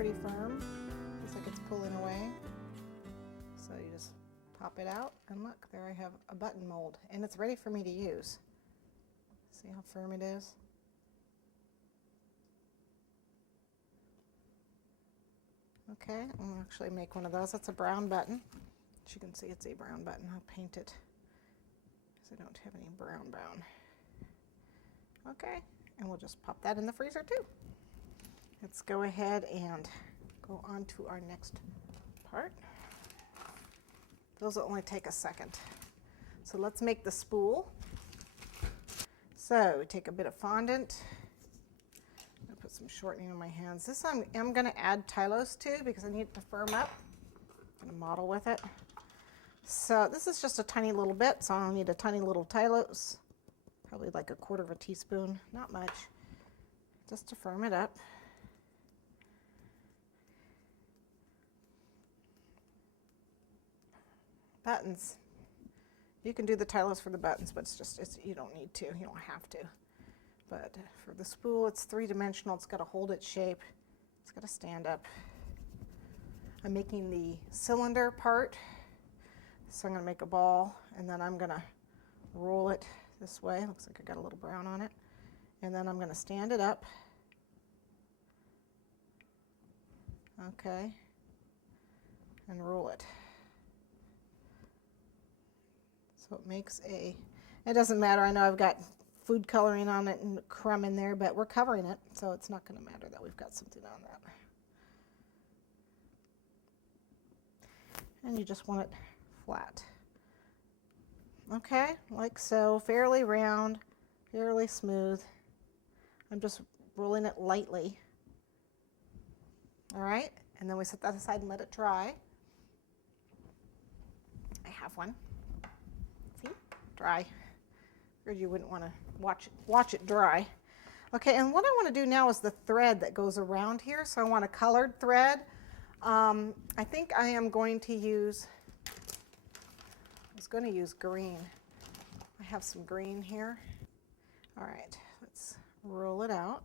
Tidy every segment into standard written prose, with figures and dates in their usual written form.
pretty firm. Looks like it's pulling away. So you just pop it out, and look, there I have a button mold, and it's ready for me to use. See how firm it is? Okay, I'll actually make one of those. That's a brown button. As you can see, it's a brown button. I'll paint it because I don't have any brown. Okay, and we'll just pop that in the freezer too. Let's go ahead and go on to our next part. Those will only take a second. So let's make the spool. So take a bit of fondant. I'm gonna put some shortening on my hands. This I'm gonna add Tylose to because I need it to firm up. I'm gonna model with it. So this is just a tiny little bit, so I'll need a tiny little Tylose. Probably like 1/4 teaspoon, not much, just to firm it up. Buttons. You can do the Tylose for the buttons, but you don't need to. You don't have to. But for the spool, it's 3-dimensional. It's got to hold its shape. It's got to stand up. I'm making the cylinder part. So I'm going to make a ball, and then I'm going to roll it this way. Looks like I got a little brown on it. And then I'm going to stand it up. Okay. And roll it. So it makes it doesn't matter. I know I've got food coloring on it and crumb in there, but we're covering it, so it's not going to matter that we've got something on that. And you just want it flat. Okay, like so, fairly round, fairly smooth. I'm just rolling it lightly. All right, and then we set that aside and let it dry. I have one. See, dry. Figured you wouldn't want to watch it dry. Okay, and what I want to do now is the thread that goes around here. So I want a colored thread. I think I am going to use, I was going to use green. I have some green here. All right, let's roll it out.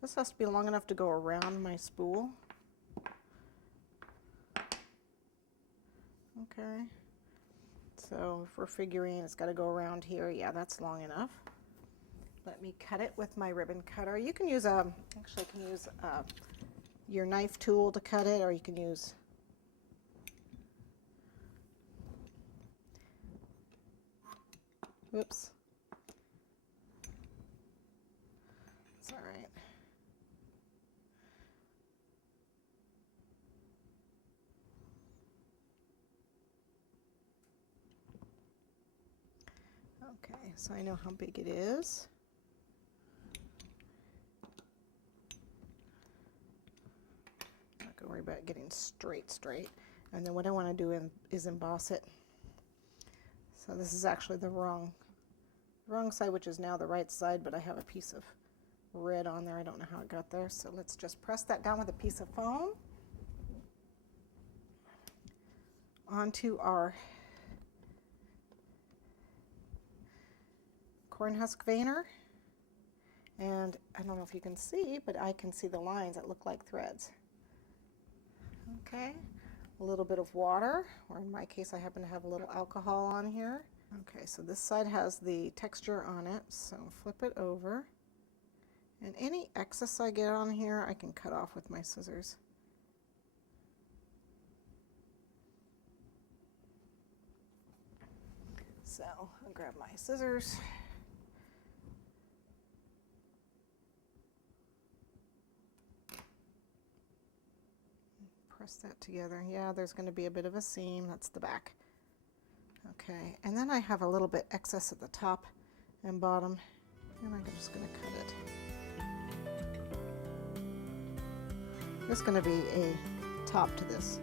This has to be long enough to go around my spool. Okay, so if we're figuring it's got to go around here, yeah, that's long enough. Let me cut it with my ribbon cutter. You can use your knife tool to cut it, or you can use whoops. It's all right. Okay, so I know how big it is. Not gonna worry about getting straight. And then what I want to do is emboss it. So this is actually the wrong side, which is now the right side, but I have a piece of red on there. I don't know how it got there. So let's just press that down with a piece of foam onto our corn husk veiner. And I don't know if you can see, but I can see the lines that look like threads. Okay, a little bit of water, or in my case I happen to have a little alcohol on here. Okay, so this side has the texture on it, so flip it over. And any excess I get on here, I can cut off with my scissors. So I'll grab my scissors. Press that together. Yeah, there's going to be a bit of a seam. That's the back. Okay, and then I have a little bit excess at the top and bottom, and I'm just going to cut it. There's going to be a top to this.